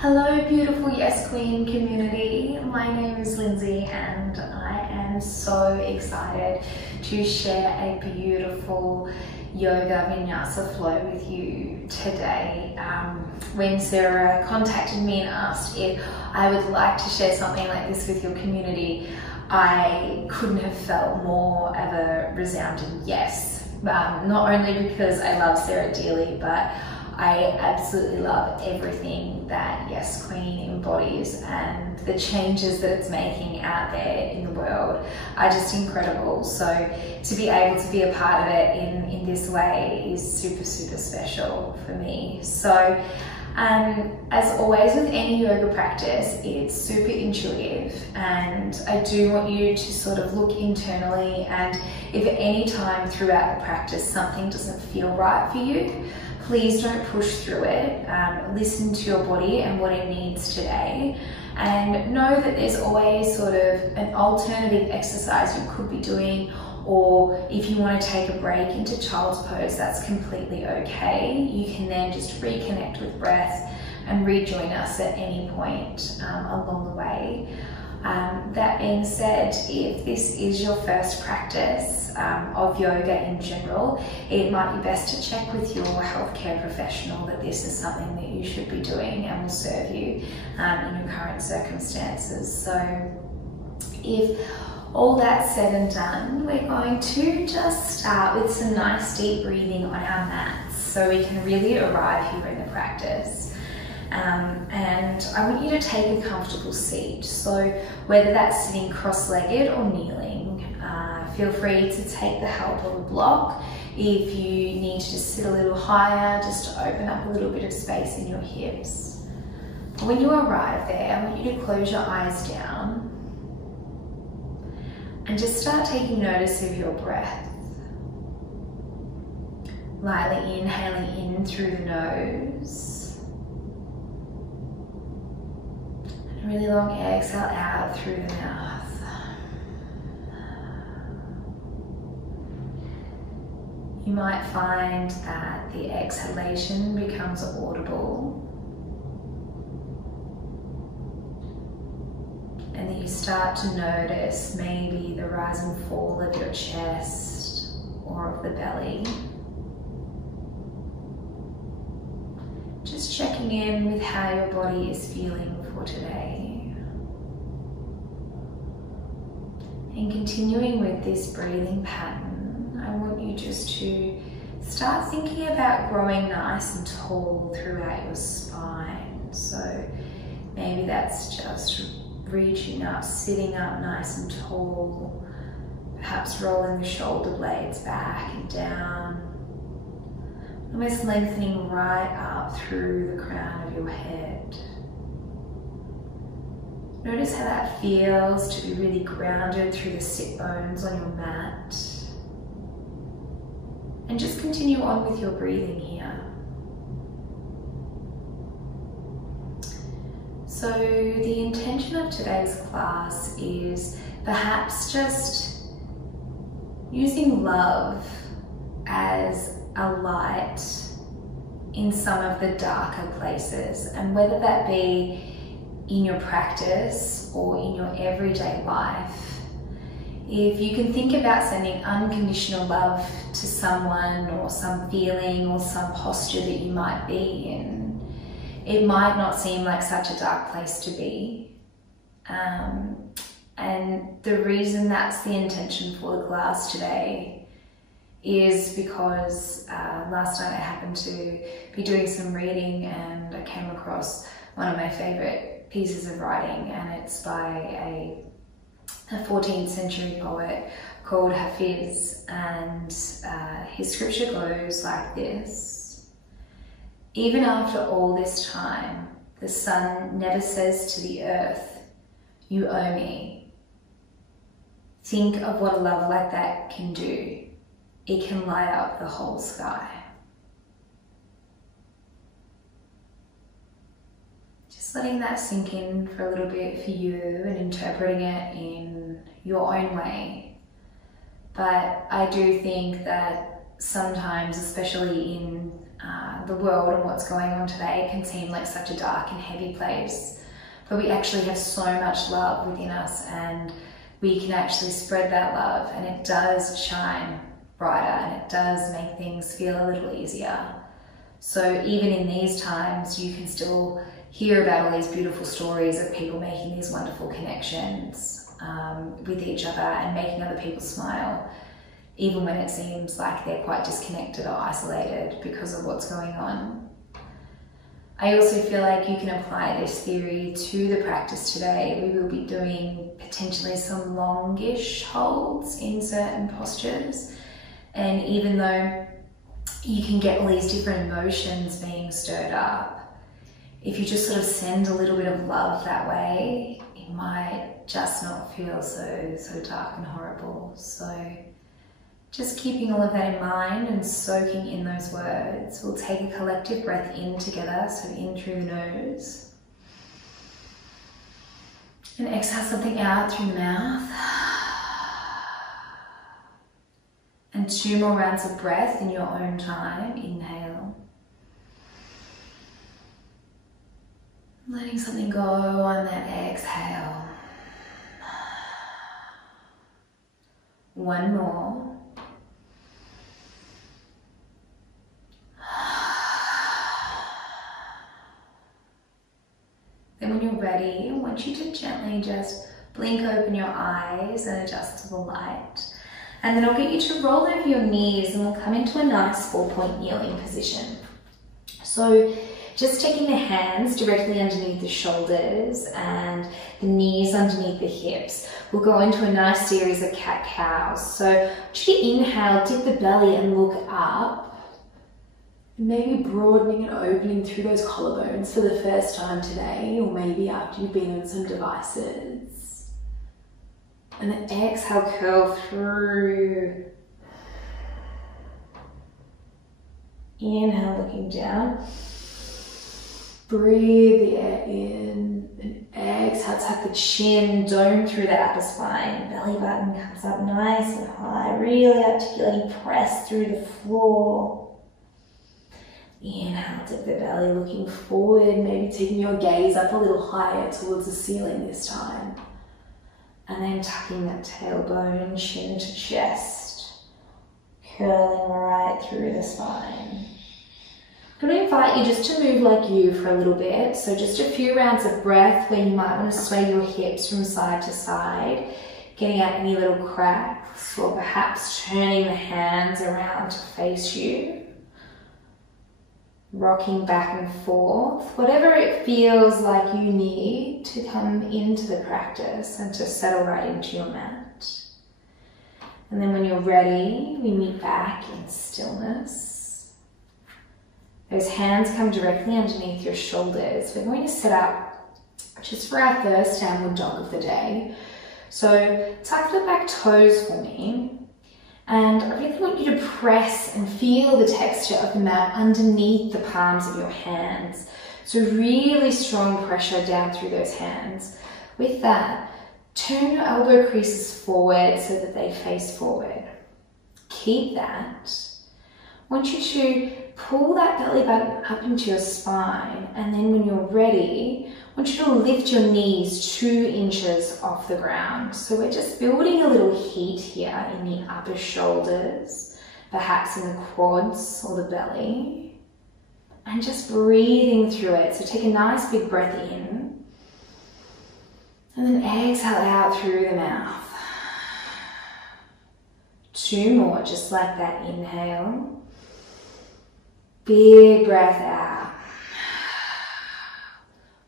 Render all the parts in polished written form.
Hello beautiful Yes Queen community, my name is Lyndsey and I am so excited to share a beautiful yoga Vinyasa flow with you today. When Sarah contacted me and asked if I would like to share something like this with your community, I couldn't have felt more of a resounding yes. Not only because I love Sarah dearly, but I absolutely love everything that Yes Queen embodies, and the changes that it's making out there in the world are just incredible. So to be able to be a part of it in this way is super, super special for me. So as always with any yoga practice, it's super intuitive, and I do want you to sort of look internally, and if at any time throughout the practice something doesn't feel right for you, please don't push through it. Listen to your body and what it needs today, and know that there's always sort of an alternative exercise you could be doing, or if you want to take a break into child's pose, that's completely okay. You can then just reconnect with breath and rejoin us at any point along the way. That being said, if this is your first practice of yoga in general, it might be best to check with your healthcare professional that this is something that you should be doing and will serve you in your current circumstances. So if all that's said and done, we're going to just start with some nice deep breathing on our mats so we can really arrive here in the practice. And I want you to take a comfortable seat. So whether that's sitting cross-legged or kneeling, feel free to take the help of a block. If you need to just sit a little higher, just to open up a little bit of space in your hips. When you arrive there, I want you to close your eyes down and just start taking notice of your breath. Lightly inhaling in through the nose. And really long exhale out through the mouth. You might find that the exhalation becomes audible, and that you start to notice maybe the rise and fall of your chest or of the belly. Just checking in with how your body is feeling for today. And continuing with this breathing pattern, I want you just to start thinking about growing nice and tall throughout your spine. So maybe that's just reaching up, sitting up nice and tall, perhaps rolling the shoulder blades back and down, almost lengthening right up through the crown of your head. Notice how that feels to be really grounded through the sit bones on your mat. And just continue on with your breathing here. So the intention of today's class is perhaps just using love as a light in some of the darker places, and whether that be in your practice or in your everyday life. If you can think about sending unconditional love to someone or some feeling or some posture that you might be in, it might not seem like such a dark place to be. And the reason that's the intention for the class today is because last night I happened to be doing some reading and I came across one of my favorite pieces of writing, and it's by a 14th century poet called Hafiz, and his scripture goes like this: "Even after all this time, the sun never says to the earth, 'You owe me.' Think of what a love like that can do. It can light up the whole sky." Just letting that sink in for a little bit for you and interpreting it in your own way. But I do think that sometimes, especially in the world and what's going on today can seem like such a dark and heavy place, but we actually have so much love within us, and we can actually spread that love, and it does shine brighter and it does make things feel a little easier. So even in these times, you can still hear about all these beautiful stories of people making these wonderful connections with each other and making other people smile, even when it seems like they're quite disconnected or isolated because of what's going on. I also feel like you can apply this theory to the practice today. We will be doing potentially some longish holds in certain postures, and even though you can get all these different emotions being stirred up, if you just sort of send a little bit of love that way, it might just not feel so dark and horrible. So just keeping all of that in mind and soaking in those words, we'll take a collective breath in together, so in through the nose, and exhale something out through the mouth. And 2 more rounds of breath in your own time. Inhale. Letting something go on that exhale. 1 more. Then when you're ready, I want you to gently just blink open your eyes and adjust to the light. And then I'll get you to roll over your knees and we'll come into a nice 4-point kneeling position. So just taking the hands directly underneath the shoulders and the knees underneath the hips. We'll go into a nice series of cat-cows. So I want you to inhale, dip the belly and look up. Maybe broadening and opening through those collarbones for the first time today, or maybe after you've been on some devices. And then exhale, curl through. Inhale, looking down. Breathe the air in. And exhale, tuck the chin, dome through the upper spine. Belly button comes up nice and high. Really articulating, press through the floor. Inhale, dip the belly, looking forward. Maybe taking your gaze up a little higher towards the ceiling this time. And then tucking that tailbone, chin to chest, curling right through the spine. I'm going to invite you just to move like you for a little bit. So just a few rounds of breath where you might want to sway your hips from side to side, getting out any little cracks, or perhaps turning the hands around to face you. Rocking back and forth, whatever it feels like you need to come into the practice and to settle right into your mat. And then when you're ready, we meet back in stillness. Those hands come directly underneath your shoulders. We're going to set up just for our first downward dog of the day. So tuck the back toes for me. And I really want you to press and feel the texture of the mat underneath the palms of your hands. So really strong pressure down through those hands. With that, turn your elbow creases forward so that they face forward. Keep that. I want you to pull that belly button up into your spine, and then when you're ready, I want you to lift your knees 2 inches off the ground. So we're just building a little heat here in the upper shoulders, perhaps in the quads or the belly, and just breathing through it. So take a nice big breath in, and then exhale out through the mouth. 2 more, just like that. Inhale. Big breath out.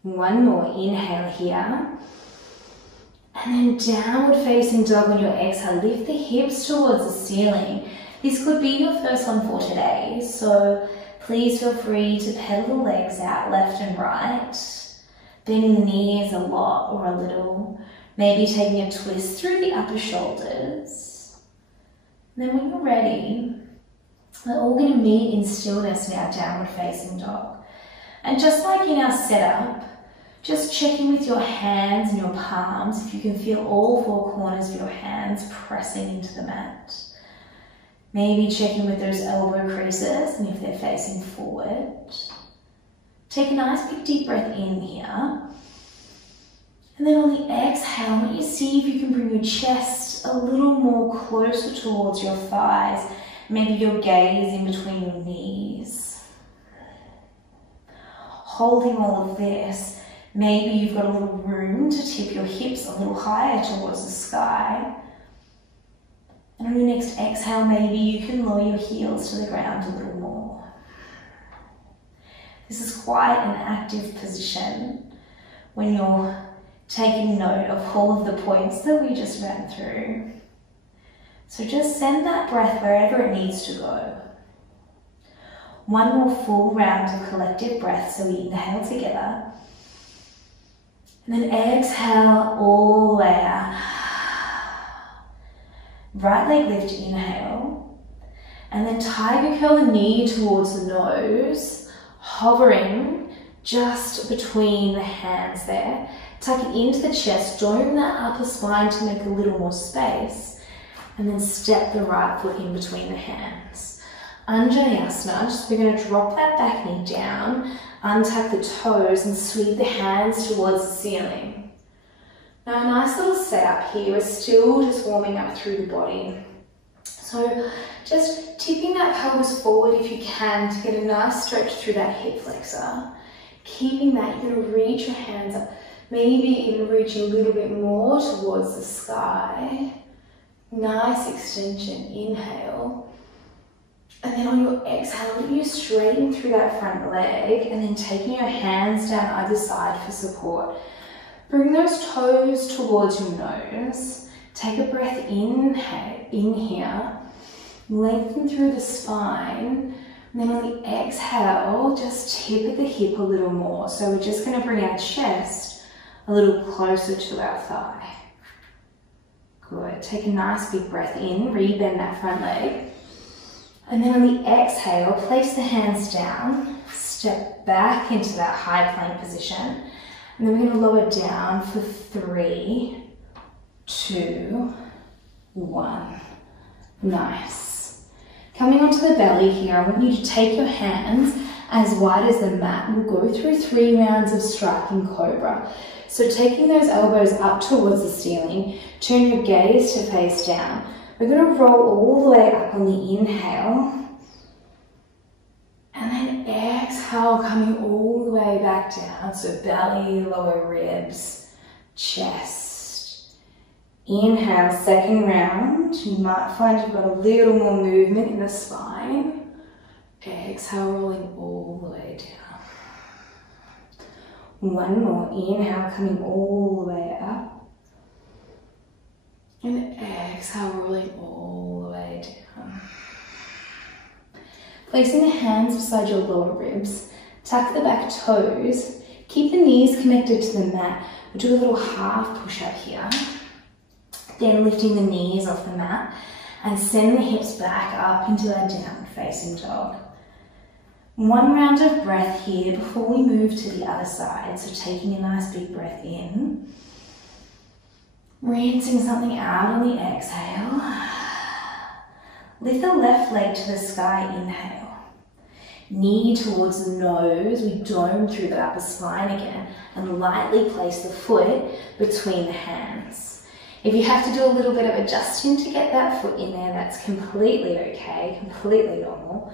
1 more, inhale here. And then downward facing dog on your exhale. Lift the hips towards the ceiling. This could be your first one for today, so please feel free to pedal the legs out left and right. Bending the knees a lot or a little. Maybe taking a twist through the upper shoulders. And then when you're ready, we're all going to meet in stillness now, downward facing dog. And just like in our setup, just checking with your hands and your palms if you can feel all 4 corners of your hands pressing into the mat. Maybe check in with those elbow creases and if they're facing forward. Take a nice big deep breath in here. And then on the exhale, I want you to see if you can bring your chest a little more closer towards your thighs. Maybe your gaze in between your knees. Holding all of this, maybe you've got a little room to tip your hips a little higher towards the sky. And on your next exhale, maybe you can lower your heels to the ground a little more. This is quite an active position when you're taking note of all of the points that we just ran through. So just send that breath wherever it needs to go. One more full round of collective breath, so we inhale together. And then exhale all the way out. Right leg lift, inhale. And then tiger curl the knee towards the nose, hovering just between the hands there. Tuck it into the chest, dome that upper spine to make a little more space. And then step the right foot in between the hands. Untitled, we're going to drop that back knee down, untuck the toes and sweep the hands towards the ceiling. Now a nice little setup here, we're still just warming up through the body. So just tipping that pelvis forward if you can to get a nice stretch through that hip flexor. Keeping that, you're going to reach your hands up, maybe even reaching a little bit more towards the sky. Nice extension, inhale. And then on your exhale, you straighten through that front leg and then taking your hands down either side for support. Bring those toes towards your nose. Take a breath in here. Lengthen through the spine. And then on the exhale, just tip at the hip a little more. So we're just going to bring our chest a little closer to our thigh. Good. Take a nice big breath in. Rebend that front leg. And then on the exhale, place the hands down, step back into that high plank position, and then we're going to lower down for 3, 2, 1. Nice. Coming onto the belly here, I want you to take your hands as wide as the mat. We'll go through 3 rounds of striking Cobra. So taking those elbows up towards the ceiling, turn your gaze to face down. We're going to roll all the way up on the inhale. And then exhale, coming all the way back down. So belly, lower ribs, chest. Inhale, second round. You might find you've got a little more movement in the spine. Exhale, rolling all the way down. One more. Inhale, coming all the way up. And exhale, rolling all the way down. Placing the hands beside your lower ribs, tuck the back toes, keep the knees connected to the mat. We'll do a little half push up here. Then lifting the knees off the mat and send the hips back up into our downward facing dog. One round of breath here before we move to the other side. So taking a nice big breath in. Rinsing something out on the exhale. Lift the left leg to the sky, inhale. Knee towards the nose, we dome through the upper spine again and lightly place the foot between the hands. If you have to do a little bit of adjusting to get that foot in there, that's completely okay, completely normal.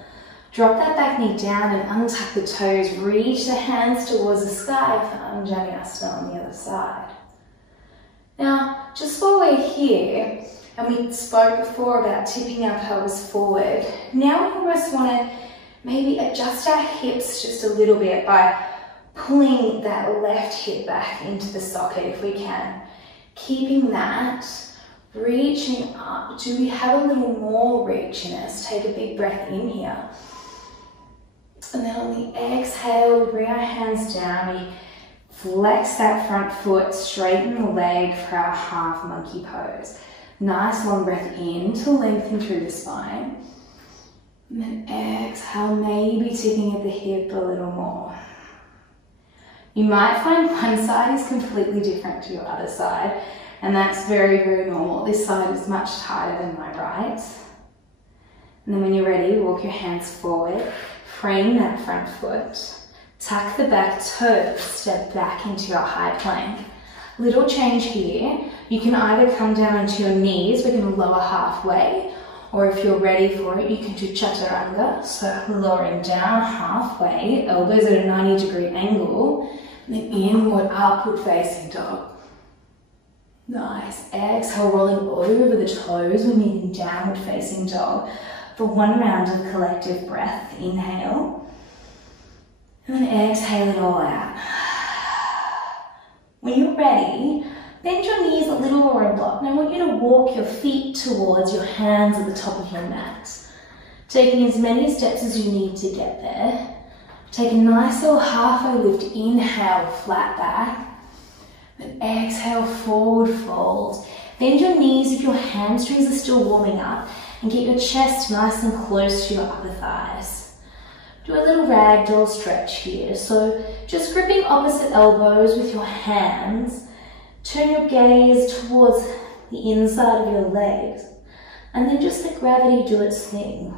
Drop that back knee down and untuck the toes, reach the hands towards the sky for Untitled on the other side. Now, just while we're here, and we spoke before about tipping our pelvis forward, now we almost want to maybe adjust our hips just a little bit by pulling that left hip back into the socket if we can. Keeping that, reaching up. Do we have a little more reach in us? Take a big breath in here. And then on the exhale, we bring our hands down, we flex that front foot, straighten the leg for our half monkey pose. Nice long breath in to lengthen through the spine. And then exhale, maybe tipping at the hip a little more. You might find one side is completely different to your other side, and that's very, very normal. This side is much tighter than my right. And then when you're ready, walk your hands forward, frame that front foot, tuck the back toes, step back into your high plank. Little change here, you can either come down onto your knees, we're going to lower halfway, or if you're ready for it, you can do chaturanga, so lowering down halfway, elbows at a 90-degree angle, and then inward, upward facing dog. Nice, exhale, rolling over the toes when you're in downward facing dog. For one round of collective breath, inhale, and then exhale it all out. When you're ready, bend your knees a little or a lot. And I want you to walk your feet towards your hands at the top of your mat. Taking as many steps as you need to get there. Take a nice little halfway lift, inhale, flat back. Then exhale, forward fold. Bend your knees if your hamstrings are still warming up and get your chest nice and close to your upper thighs. Do a little ragdoll stretch here. So just gripping opposite elbows with your hands. Turn your gaze towards the inside of your legs. And then just let gravity do its thing.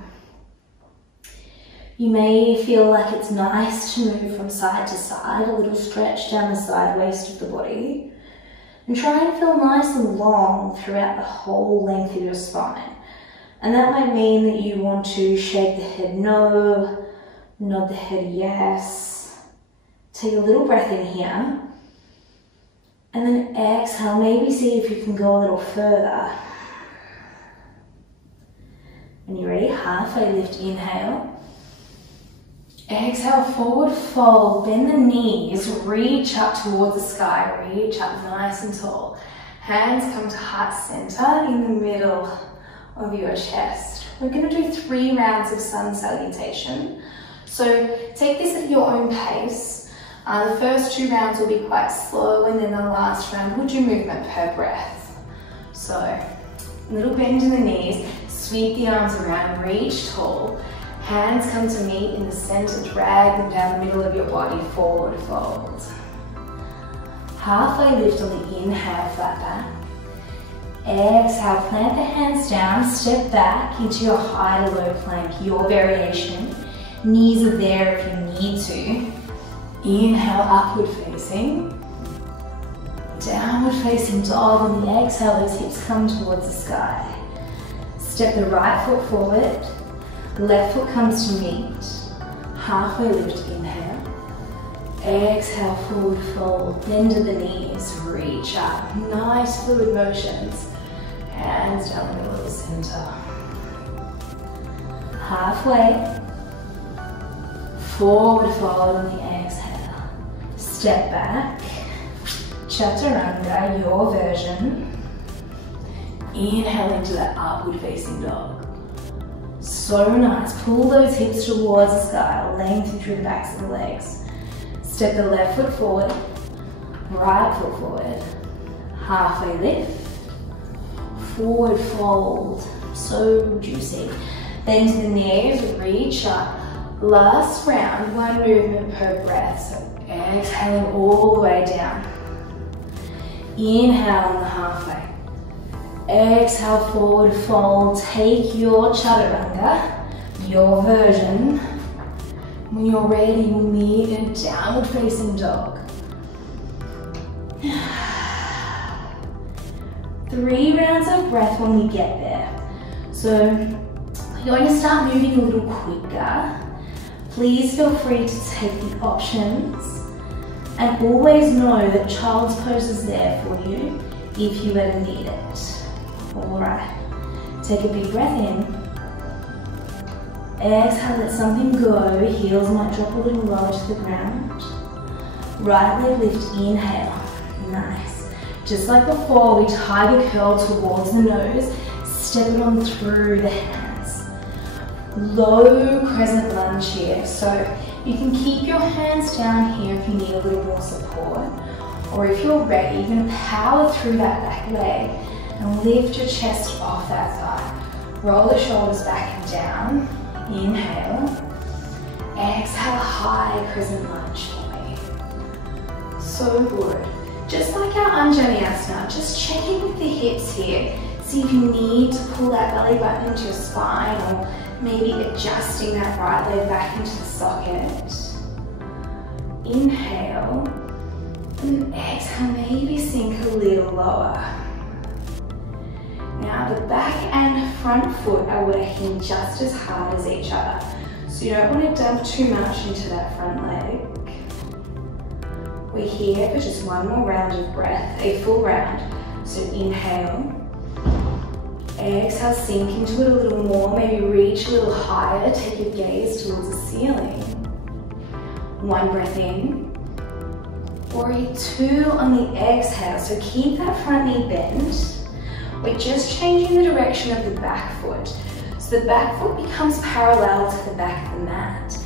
You may feel like it's nice to move from side to side, a little stretch down the side waist of the body. And try and feel nice and long throughout the whole length of your spine. And that might mean that you want to shake the head no, nod the head yes. Take a little breath in here. And then exhale, maybe see if you can go a little further. When you're ready, halfway lift, inhale. Exhale, forward fold, bend the knees, reach up towards the sky, reach up nice and tall. Hands come to heart center in the middle of your chest. We're going to do 3 rounds of sun salutation. So take this at your own pace. The first 2 rounds will be quite slow, and then the last round we'll do movement per breath. So a little bend in the knees, sweep the arms around, reach tall. Hands come to meet in the center, drag them down the middle of your body, forward fold. Halfway lift on the inhale, flat back. Exhale, plant the hands down, step back into your high to low plank, your variation. Knees are there if you need to. Inhale, upward facing. Downward facing dog. On the exhale, those hips come towards the sky. Step the right foot forward. Left foot comes to meet. Halfway lift, inhale. Exhale, forward fold. Bend to the knees, reach up. Nice fluid motions. Hands down the middle of the center. Halfway. Forward fold on the exhale. Step back. Chaturanga, your version. Inhale into that upward facing dog. So nice. Pull those hips towards the sky, lengthen through the backs of the legs. Step the left foot forward, right foot forward. Halfway lift. Forward fold. So juicy. Bend to the knees, reach up. Last round, 1 movement per breath. So exhaling all the way down. Inhale on the halfway. Exhale, forward fold. Take your chaturanga, your version. When you're ready, we'll meet in downward facing dog. 3 rounds of breath when we get there. So you're going to start moving a little quicker. Please feel free to take the options. And always know that child's pose is there for you if you ever need it. Alright, take a big breath in. Exhale, let something go. Heels might drop a little lower to the ground. Right leg lift, inhale. Nice. Just like before, we tiger curl towards the nose. Step it on through the hands. Low crescent lunge here. So you can keep your hands down here if you need a little more support. Or if you're ready, you're going to power through that back leg and lift your chest off that thigh. Roll the shoulders back and down. Inhale. Exhale, high crescent lunge for me. So good. Just like our Vinyasa, just checking with the hips here. See if you need to pull that belly button into your spine or maybe adjusting that right leg back into the socket. Inhale, and exhale, maybe sink a little lower. Now the back and front foot are working just as hard as each other. So you don't want to dump too much into that front leg. We're here for just one more round of breath, a full round. So inhale, exhale, sink into it a little more, maybe reach a little higher, take your gaze towards the ceiling. One breath in, warrior two on the exhale. So keep that front knee bent. We're just changing the direction of the back foot. So the back foot becomes parallel to the back of the mat.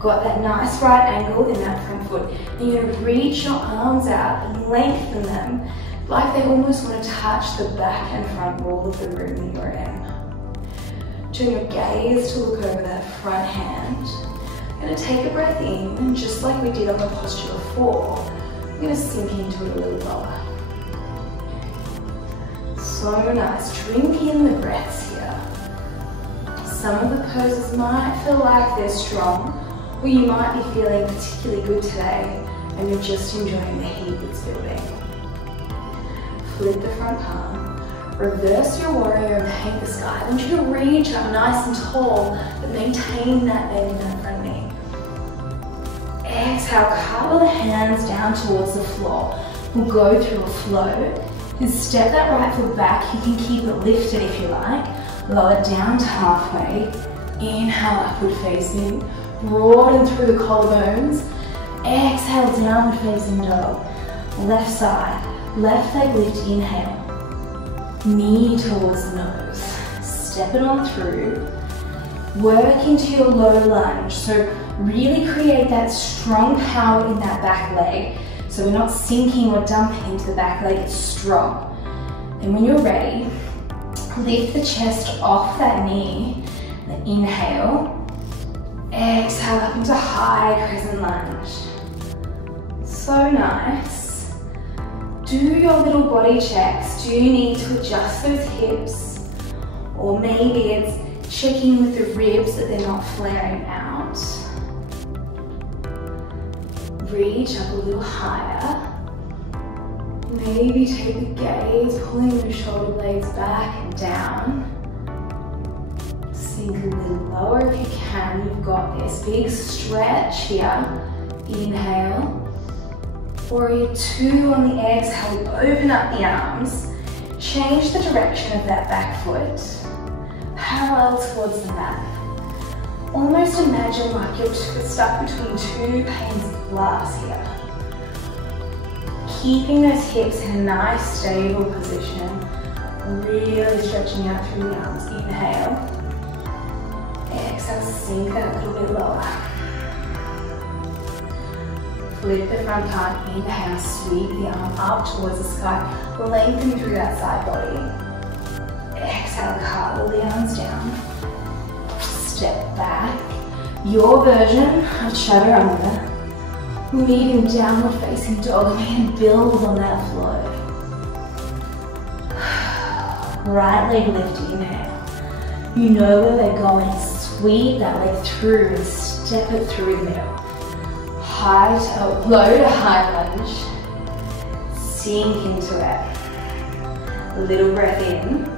Got that nice right angle in that front foot. And you're going to reach your arms out and lengthen them like they almost want to touch the back and front wall of the room that you're in. Turn your gaze to look over that front hand. I'm going to take a breath in, and just like we did on the posture before, I'm going to sink into it a little lower. So nice. Drink in the breaths here. Some of the poses might feel like they're strong, or you might be feeling particularly good today and you're just enjoying the heat that's building. Flip the front palm, reverse your warrior and paint the sky. I want you to reach up nice and tall, but maintain that bend in that front knee. Exhale, cartwheel the hands down towards the floor. We'll go through a flow. And step that right foot back. You can keep it lifted if you like. Lower down to halfway. Inhale, upward facing. Broaden through the collarbones. Exhale, downward facing dog. Left side. Left leg lift, inhale. Knee towards the nose. Step it on through. Work into your low lunge. So really create that strong power in that back leg. So we're not sinking or dumping into the back leg, it's strong. And when you're ready, lift the chest off that knee. Then inhale. Exhale up into high crescent lunge. So nice. Do your little body checks. Do you need to adjust those hips? Or maybe it's checking with the ribs that they're not flaring out. Reach up a little higher. Maybe take the gaze, pulling your shoulder blades back and down. Sink a little lower if you can. You've got this big stretch here. Inhale. Warrior two on the exhale. Open up the arms. Change the direction of that back foot. Parallel towards the mat. Almost imagine like you're stuck between two panes of glass here. Keeping those hips in a nice stable position. Really stretching out through the arms. Inhale. Exhale, sink that a little bit lower. Flip the front palm. Inhale, sweep the arm up towards the sky. Lengthen through that side body. Exhale, cartwheel the arms down. Step back. Your version of chaturanga. Medium downward facing dog. We're going to build on that flow. Right leg lift, inhale. You know where they're going. Sweep that leg through and step it through the middle. High to low to high lunge. Sink into it. A little breath in.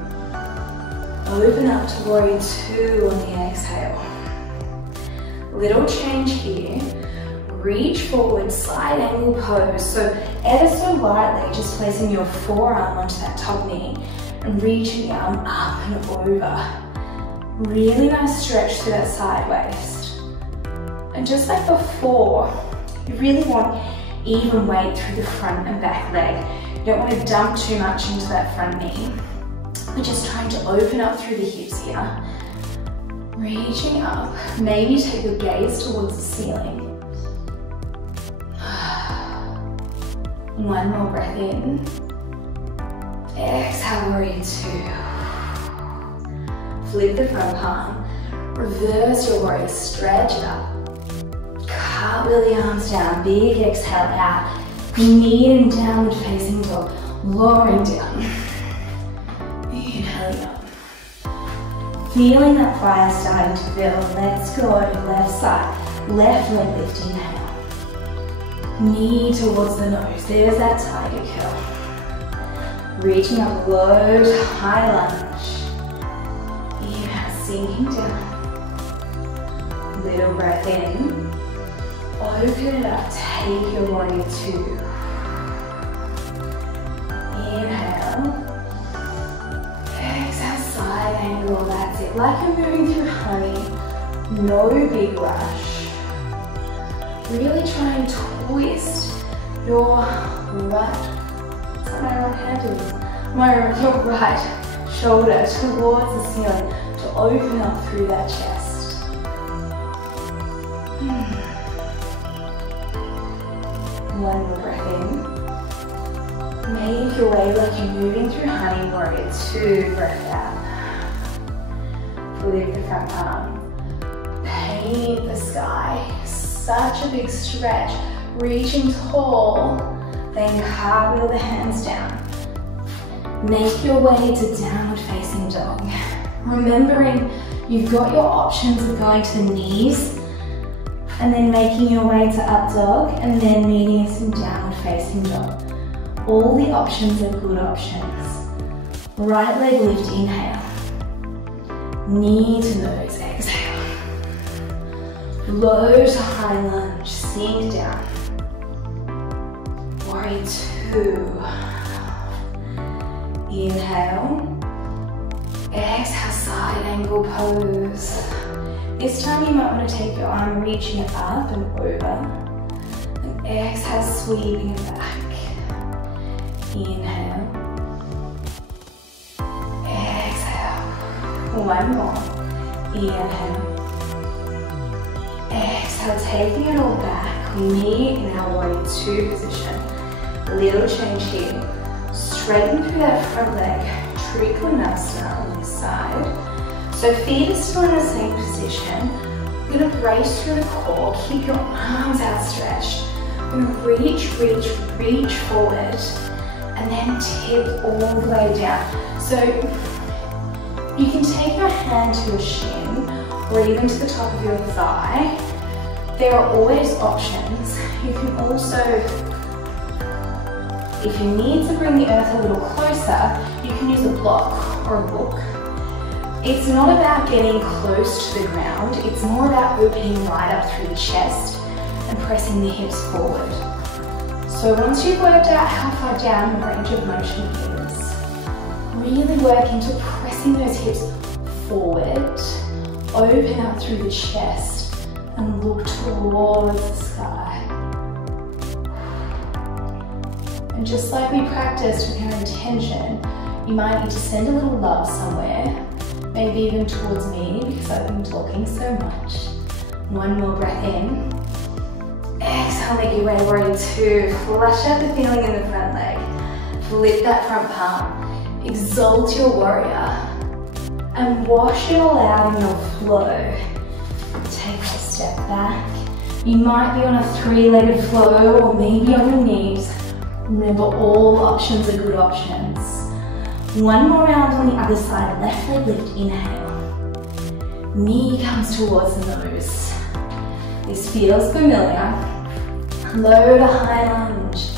Open up to warrior two on the exhale. Little change here. Reach forward, side angle pose. So ever so lightly, just placing your forearm onto that top knee and reaching the arm up and over. Really nice stretch through that side waist. And just like before, you really want even weight through the front and back leg. You don't want to dump too much into that front knee. We're just trying to open up through the hips here. Reaching up. Maybe take your gaze towards the ceiling. One more breath in. Exhale, warrior two. Flip the front palm. Reverse your warrior, stretch it up. Cartwheel the arms down. Big exhale out. Knee and downward facing dog. Lowering down. Inhaling up. Feeling that fire starting to build. Let's go, left side, left leg lift, inhale. Knee towards the nose, there's that tiger curl. Reaching up low to high lunge. Inhale, sinking down. Little breath in. Open it up, take your warrior two. Inhale. Exhale, side angle, that's it. Like you're moving through honey, no big rush. Really try and twist your right, your right shoulder towards the ceiling to open up through that chest. One more breath in. Make your way like you're moving through honey, warrior two, breath out. Flip the front palm. Paint the sky. Such a big stretch. Reaching tall, then cartwheel the hands down. Make your way to downward facing dog. Remembering you've got your options of going to the knees and then making your way to up dog and then meeting us in downward facing dog. All the options are good options. Right leg lift, inhale. Knee to nose, exhale. Low to high lunge, sink down. Warrior two. Inhale. Exhale, side angle pose. This time you might want to take your arm reaching it up and over. And exhale, sweeping it back. Inhale. Exhale. One more. Inhale. Exhale, taking it all back. We meet in our warrior two position. A little change here. Straighten through that front leg. Trikonasana on this side. So feet are still in the same position. We're going to brace through the core. Keep your arms outstretched. We're going to reach forward. And then tip all the way down. So you can take your hand to your shin or even to the top of your thigh. There are always options. You can also, if you need to bring the earth a little closer, you can use a block or a book. It's not about getting close to the ground, it's more about opening right up through the chest and pressing the hips forward. So once you've worked out how far down the range of motion is, really work into pressing those hips forward, open up through the chest and look towards the sky. And just like we practiced with your intention, you might need to send a little love somewhere, maybe even towards me because I've been talking so much. One more breath in. Exhale, make your way to warrior two. Flush out the feeling in the front leg. Flip that front palm. Exalt your warrior. And wash it all out in your flow. Take a step back. You might be on a three-legged flow or maybe on your knees. Remember, all options are good options. One more round on the other side. Left leg lift, inhale. Knee comes towards the nose. This feels familiar. Low to high lunge.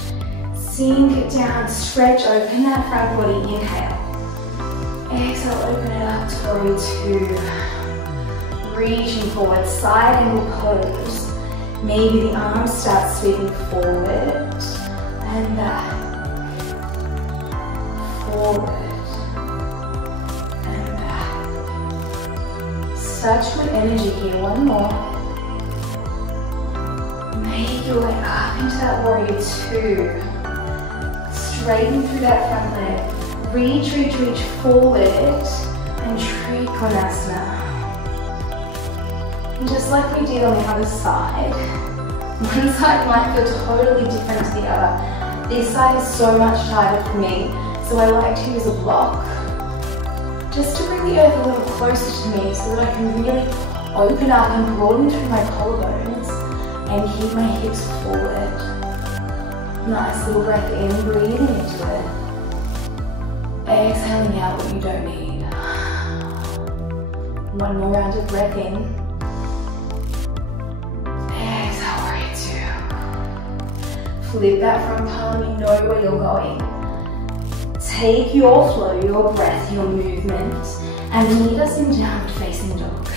Sink it down, stretch, open that front body, inhale. Exhale, open it up to warrior two. Reaching forward, side angle pose. Maybe the arms start sweeping forward and back. Forward and back. Such good energy here, one more. Make your way up into that warrior two. Straighten through that front leg. Reach forward and Trikonasana. And just like we did on the other side, one side might feel totally different to the other. This side is so much tighter for me, so I like to use a block just to bring the earth a little closer to me so that I can really open up and broaden through my collarbones and keep my hips forward. Nice little breath in, breathing into it. Exhaling out what you don't need. One more round of breath in. Exhale, breathe two. Flip that front palm, you know where you're going. Take your flow, your breath, your movement, and lead us in downward facing dog.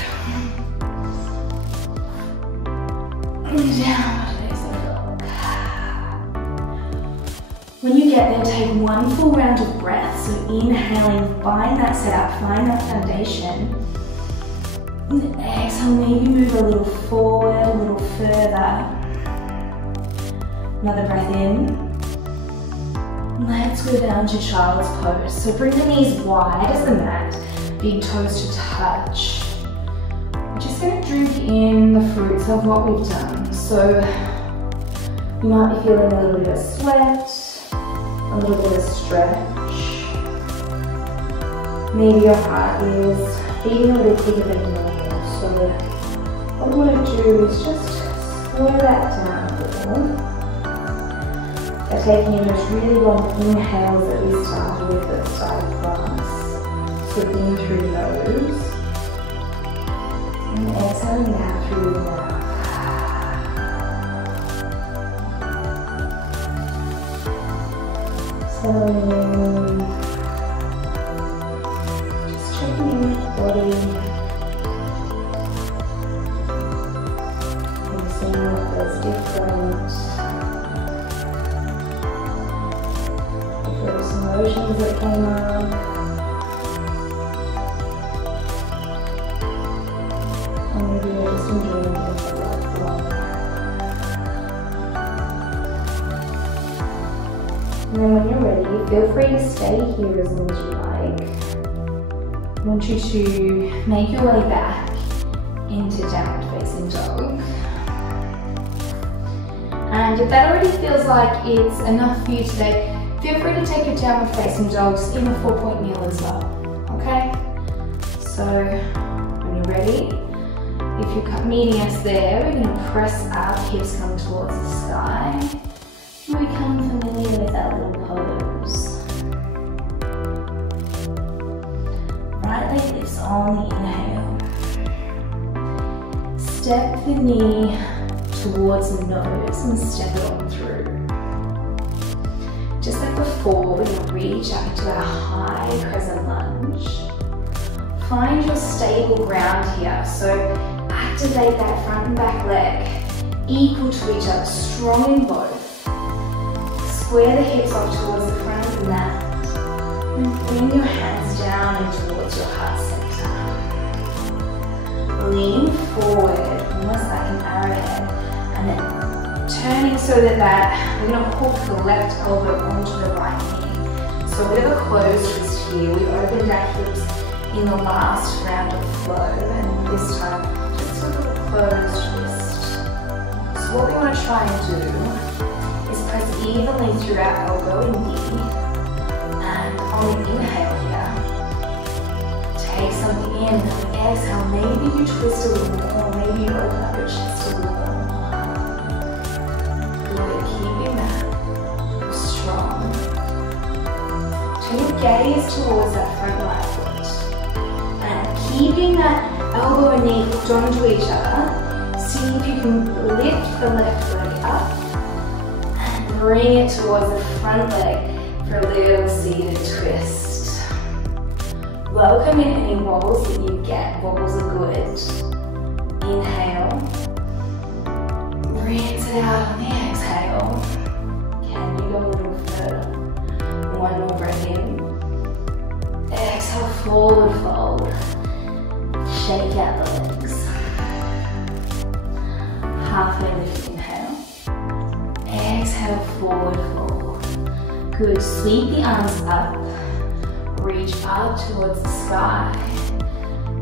Downward facing dog. When you get there, take one full round of breath. So inhaling, find that setup, find that foundation. And exhale, maybe move a little forward, a little further. Another breath in. Let's go down to child's pose. So bring the knees wide as the mat, big toes to touch. We're just going to drink in the fruits of what we've done. So you might be feeling a little bit of sweat, a little bit of stretch. Maybe your heart is beating a little quicker than normal. So what we want to do is just slow that down a little. By taking in those really long inhales that we started with at the start of class. So in through the nose. And exhaling out through the mouth. Settling in. Just checking in with the body. And seeing what feels different. Emotions that came up. And maybe you're just enjoying the blood flow. And then when you're ready, feel free to stay here as long as you like. I want you to make your way back into downward facing dog. And if that already feels like it's enough for you today, feel free to take your downward facing dogs in a 4-point kneel as well, okay? So when you're ready, if you're meeting us there, we're going to press up, hips come towards the sky. We become familiar with that little pose. Right leg lifts on the inhale. Step the knee towards the nose and step it on through. Just like before, we're going to reach up into our high crescent lunge. Find your stable ground here. So activate that front and back leg, equal to each other, strong in both. Square the hips off towards the front of the mat. And bring your hands down and towards your heart center. Lean forward, almost like an arrowhead. And then turning so that we're going to hook the left elbow onto the right knee. So a bit of a closed twist here. We opened our hips in the last round of flow, and this time just a little closed twist. So what we want to try and do is press evenly through our elbow and knee, and on the inhale here, take something in, and on the exhale, maybe you twist a little more, maybe you open up your chest a little more. Keeping that strong. Turn your gaze towards that front right foot. And keeping that elbow and knee hooked onto each other, see if you can lift the left leg up and bring it towards the front leg for a little seated twist. Welcome in any wobbles that you get. Wobbles are good. Inhale. Rinse it out on the exhale. Can you go a little further? One more breath in. Exhale, forward fold. Shake out the legs. Halfway lift, inhale. Exhale, forward fold. Good, sweep the arms up. Reach up towards the sky.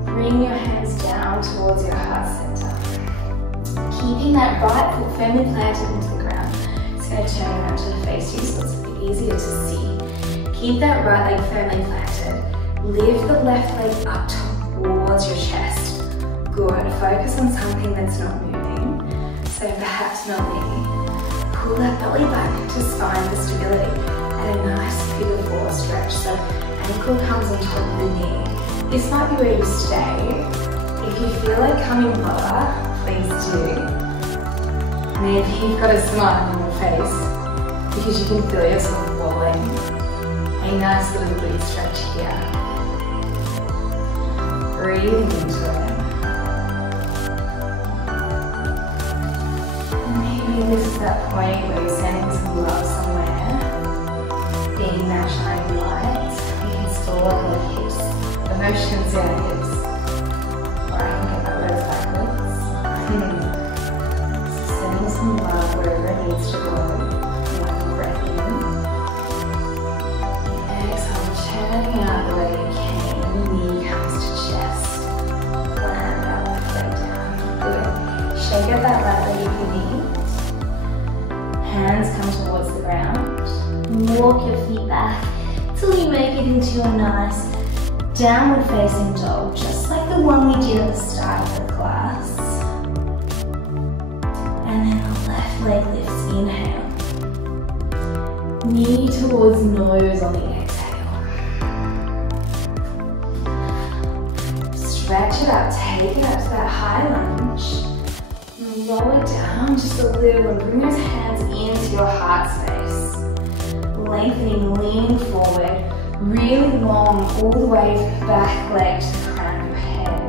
Bring your hands down towards your heart center. Keeping that right foot firmly planted into the ground. It's going to turn around to the face you so it's a bit easier to see. Keep that right leg firmly planted. Lift the left leg up towards your chest. Good. Focus on something that's not moving. So perhaps not knee. Pull that belly back to spine for stability. And a nice figure four stretch. So ankle comes on top of the knee. This might be where you stay. you feel like coming lower, please do. And if you've got a smile on your face, because you can feel yourself rolling, a nice little booty stretch here. Breathing into it. Maybe this is that point where you're sending some love somewhere. Being that shiny light, we can store our hips, emotions in our hips. Or I can get my words backwards. So sending some love wherever it needs to go. Like a breath in. Exhale, turning out the way you came. Knee comes to chest. Land out, left leg down. Good. Shake out that right leg if you need. Hands come towards the ground. Walk your feet back till you make it into your nice downward facing dog, just like the one we did at the start of the class. And then the left leg lifts, inhale. Knee towards nose on the exhale. Stretch it up, take it up to that high lunge. Lower down just a little and bring those hands into your heart space. Lengthening, lean forward, really long all the way from the back leg to the crown of your head.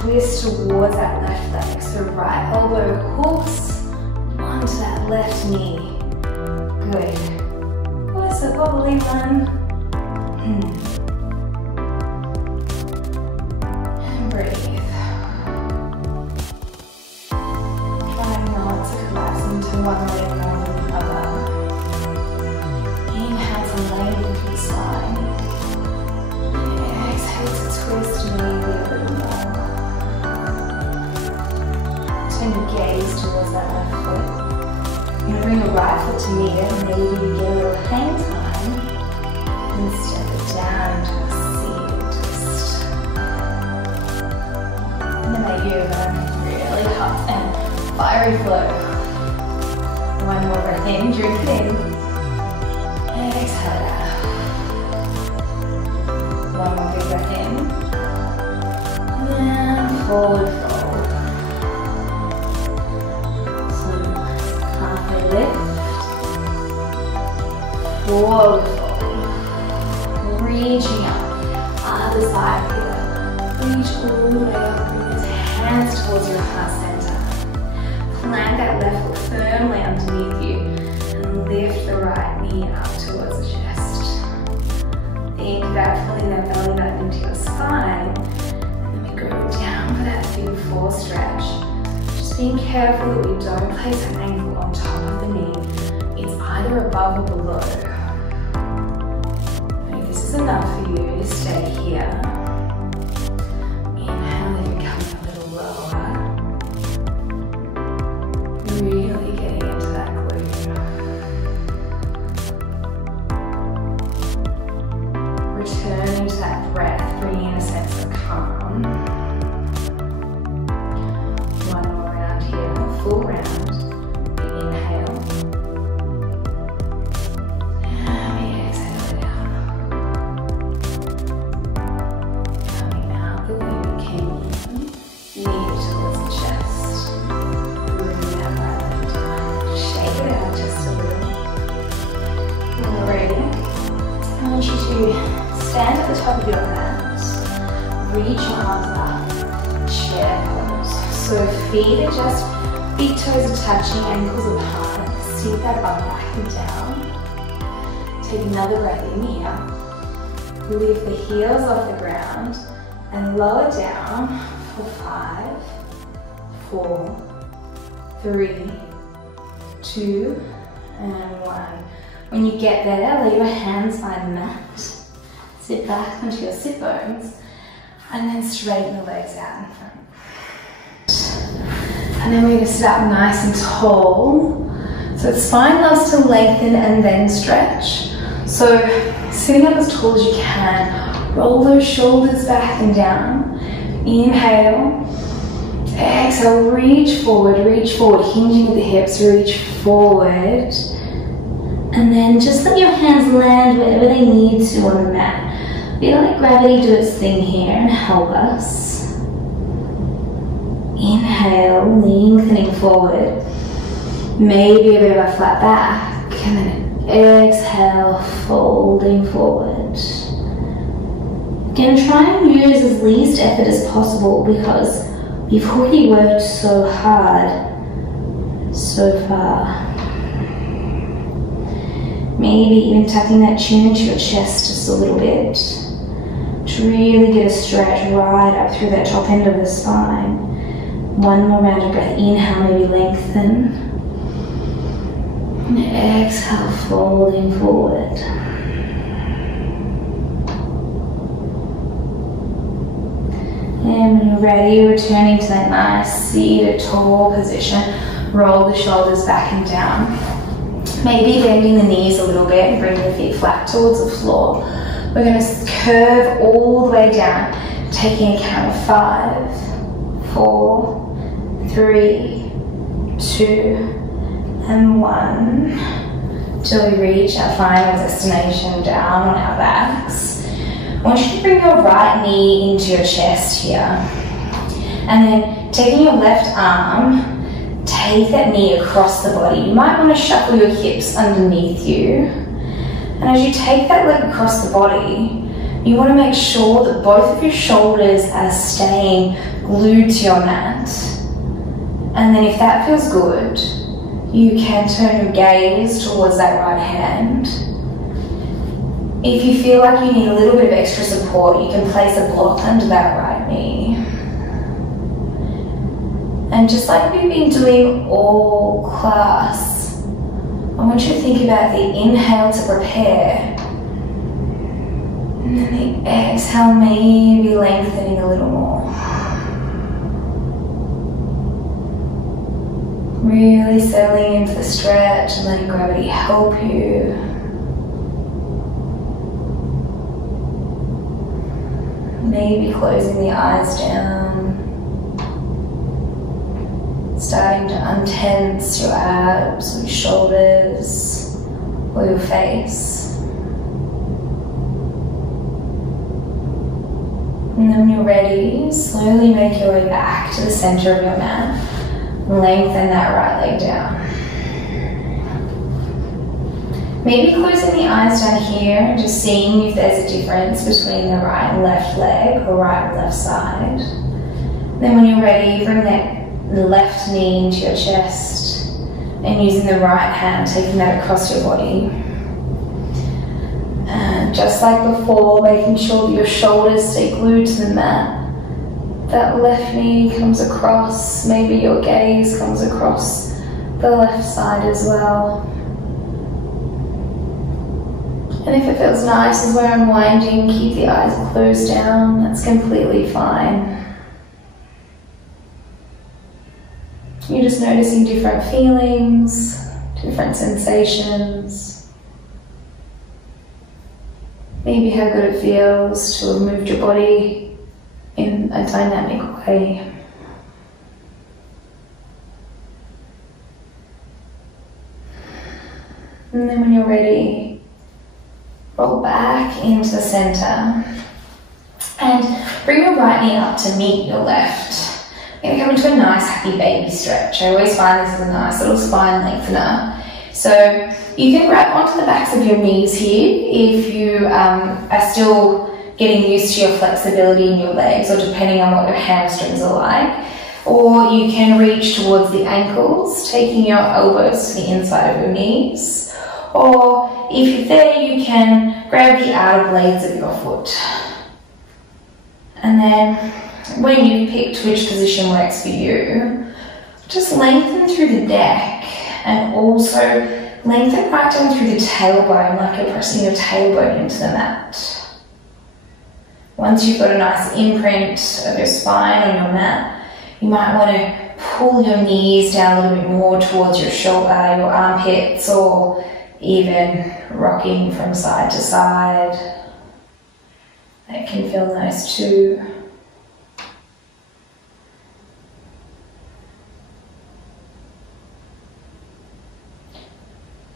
Twist towards that left leg, so right elbow hooks onto that left knee. Good. What is a wobbly one? And breathe. Try not to collapse into one leg more than the other. Inhale to lengthen to the side. Exhale to twist maybe a little more. Turn your gaze towards that left foot. You're going to bring the right foot to meet it, and maybe you get a little hang time and step it down into a seated twist. And then maybe you're going to really hot and fiery flow. One more breath in, drink it in. Exhale out. One more big breath in. And forward fold. So halfway lift. Forward fold. Reaching up. Other side here. Reach all the way up. Bring those hands towards your heart center. Plant that left foot firmly underneath you. And lift the right knee up towards the chest. Think about pulling that belly button into your spine. And then we go down for that big four stretch. Just being careful that we don't place our ankle on top of the knee. It's either above or below. And if this is enough for you, to stay here. Inhale, then come a little lower. Really getting into that glute. Returning to that breath, bringing in a sense of calm. One more round here, full round. Big inhale. And we exhale it out. Coming out the way we came in. Knee towards the chest. Bring that right leg down. Shake it out just a little. When you're ready, I want you to stand at the top of your mat, reach your arms up, chair pose. So feet are just, big toes are touching, ankles apart. Sink that bum back and down. Take another breath in here. Lift the heels off the ground and lower down for 5, 4, 3, 2, and 1. When you get there, let your hands find the mat. Sit back onto your sit bones and then straighten the legs out in front. And then we're going to sit up nice and tall. So spine loves to lengthen and then stretch. So sitting up as tall as you can, roll those shoulders back and down. Inhale. Exhale, reach forward, hinging at the hips, reach forward. And then just let your hands land wherever they need to on the mat. Feel like gravity do its thing here and help us. inhale, lengthening forward. Maybe a bit of a flat back. And then exhale, folding forward. Again, try and use as least effort as possible because you've already worked so hard so far. Maybe even tucking that chin into your chest just a little bit to really get a stretch right up through that top end of the spine. One more round of breath. Inhale, maybe lengthen. And exhale, folding forward. And when you're ready, returning to that nice seated tall position. Roll the shoulders back and down. Maybe bending the knees a little bit and bring the feet flat towards the floor. We're going to curve all the way down, taking a count of 5, 4, 3, 2, and 1. Till we reach our final destination down on our backs. I want you to bring your right knee into your chest here. And then taking your left arm, take that knee across the body. You might want to shuffle your hips underneath you. And as you take that leg across the body, you want to make sure that both of your shoulders are staying glued to your mat. And then if that feels good, you can turn your gaze towards that right hand. If you feel like you need a little bit of extra support, you can place a block under that right knee. And just like we've been doing all class, I want you to think about the inhale to prepare. And then the exhale, maybe lengthening a little more. Really settling into the stretch and letting gravity help you. Maybe closing the eyes down. Starting to untense your abs or your shoulders or your face. And then when you're ready, slowly make your way back to the center of your mat. Lengthen that right leg down. Maybe closing the eyes down here and just seeing if there's a difference between the right and left leg or right and left side. Then when you're ready, bring that left knee into your chest and using the right hand, taking that across your body. And just like before, making sure that your shoulders stay glued to the mat. That left knee comes across, maybe your gaze comes across the left side as well. And if it feels nice as we're unwinding, keep the eyes closed down, that's completely fine. You're just noticing different feelings, different sensations. Maybe how good it feels to have moved your body in a dynamic way. And then when you're ready, roll back into the center and bring your right knee up to meet your left. You're going to come into a nice happy baby stretch. I always find this is a nice little spine lengthener. So you can grab onto the backs of your knees here if you are still getting used to your flexibility in your legs, or depending on what your hamstrings are like. Or you can reach towards the ankles, taking your elbows to the inside of your knees. Or if you're there, you can grab the outer blades of your foot. And then when you've picked which position works for you, just lengthen through the deck and also lengthen right down through the tailbone, like you're pressing your tailbone into the mat. Once you've got a nice imprint of your spine on your mat, you might want to pull your knees down a little bit more towards your shoulder, your armpits, or even rocking from side to side. That can feel nice too.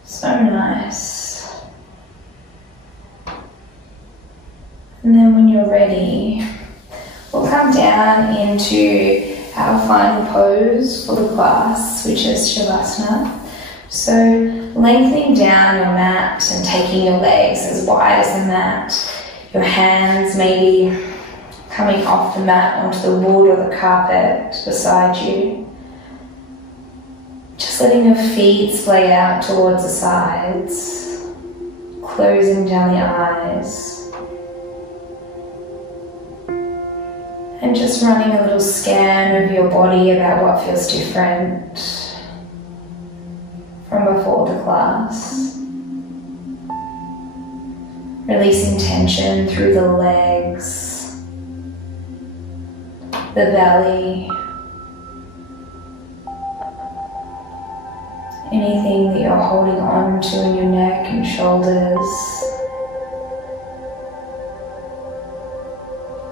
So nice. And then when you're ready, we'll come down into our final pose for the class, which is Shavasana. So lengthening down your mat and taking your legs as wide as the mat. Your hands maybe coming off the mat onto the wood or the carpet beside you. Just letting your feet splay out towards the sides, closing down the eyes. And just running a little scan of your body about what feels different from before the class. Releasing tension through the legs, the belly, anything that you're holding on to in your neck and shoulders.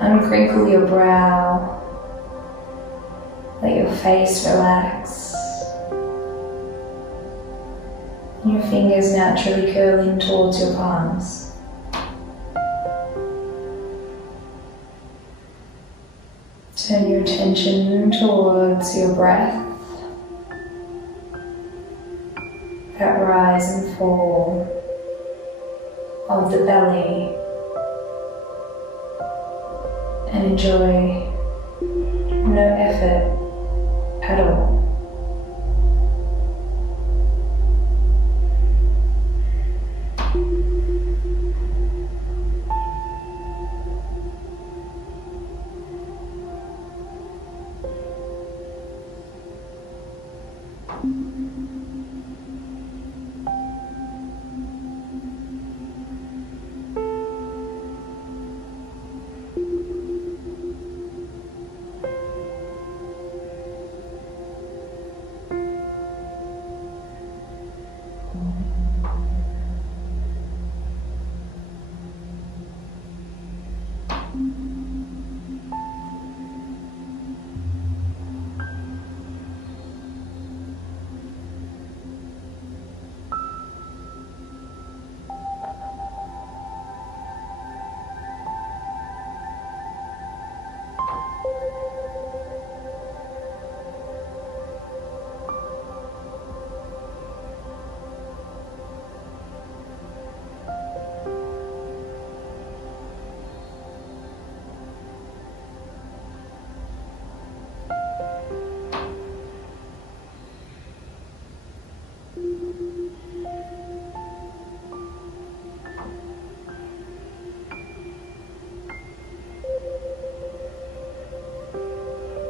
Uncrinkle your brow, let your face relax. And your fingers naturally curling towards your palms. Turn your attention towards your breath, that rise and fall of the belly, and enjoy no effort at all.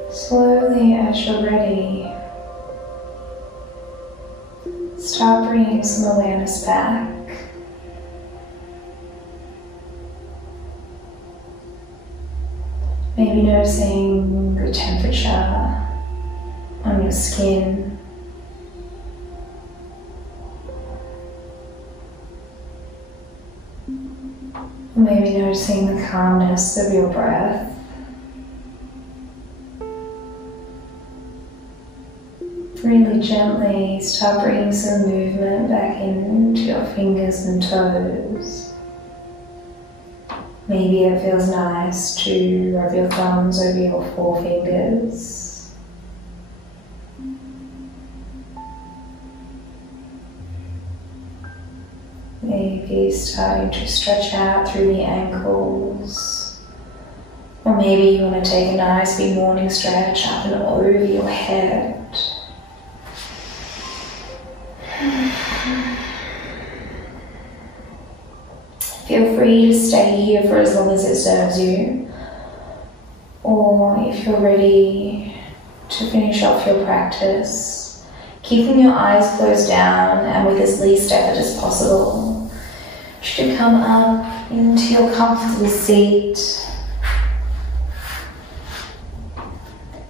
Slowly, as you're ready, start bringing some awareness back. Maybe noticing the temperature on your skin. Maybe noticing the calmness of your breath. Really gently start bringing some movement back into your fingers and toes. Maybe it feels nice to rub your thumbs over your forefingers. Maybe starting to stretch out through the ankles. Or maybe you want to take a nice big morning stretch up and over your head. Feel free to stay here for as long as it serves you, or if you're ready to finish off your practice, keeping your eyes closed down and with as least effort as possible, should you come up into your comfortable seat,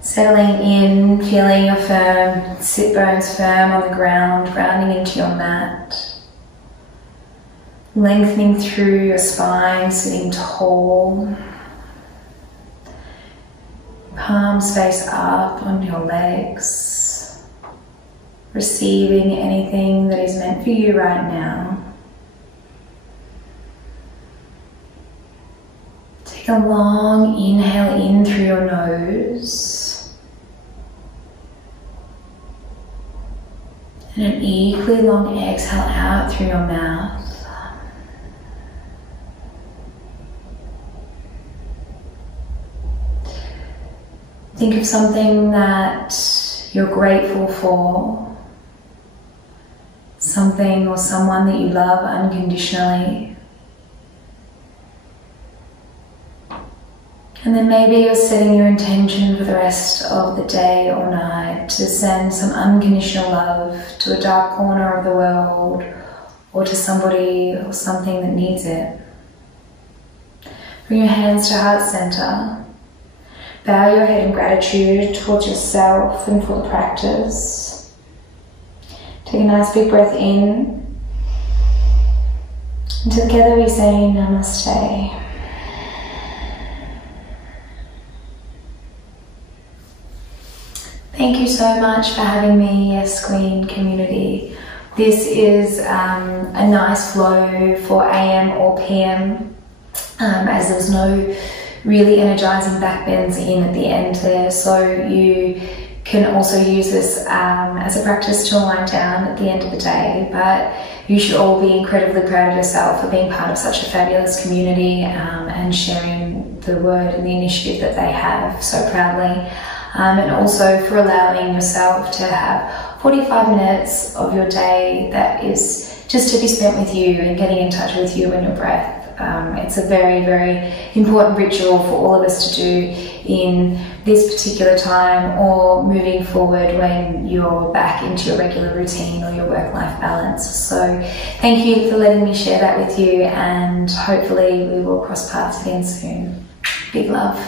settling in, feeling your firm sit bones firm on the ground, grounding into your mat. Lengthening through your spine, sitting tall. Palms face up on your legs. Receiving anything that is meant for you right now. Take a long inhale in through your nose. And an equally long exhale out through your mouth. Think of something that you're grateful for, something or someone that you love unconditionally. And then maybe you're setting your intention for the rest of the day or night to send some unconditional love to a dark corner of the world or to somebody or something that needs it. Bring your hands to heart center. Bow your head in gratitude towards yourself and for the practice. Take a nice big breath in. And together we say Namaste. Thank you so much for having me, Yes Queen community. This is a nice flow for AM or PM, as there's no really energizing back bends in at the end there, so you can also use this as a practice to wind down at the end of the day. But you should all be incredibly proud of yourself for being part of such a fabulous community and sharing the word and the initiative that they have so proudly. And also for allowing yourself to have 45 minutes of your day that is just to be spent with you and getting in touch with you and your breath. It's a very, very important ritual for all of us to do in this particular time or moving forward when you're back into your regular routine or your work-life balance. So thank you for letting me share that with you, and hopefully we will cross paths again soon. Big love.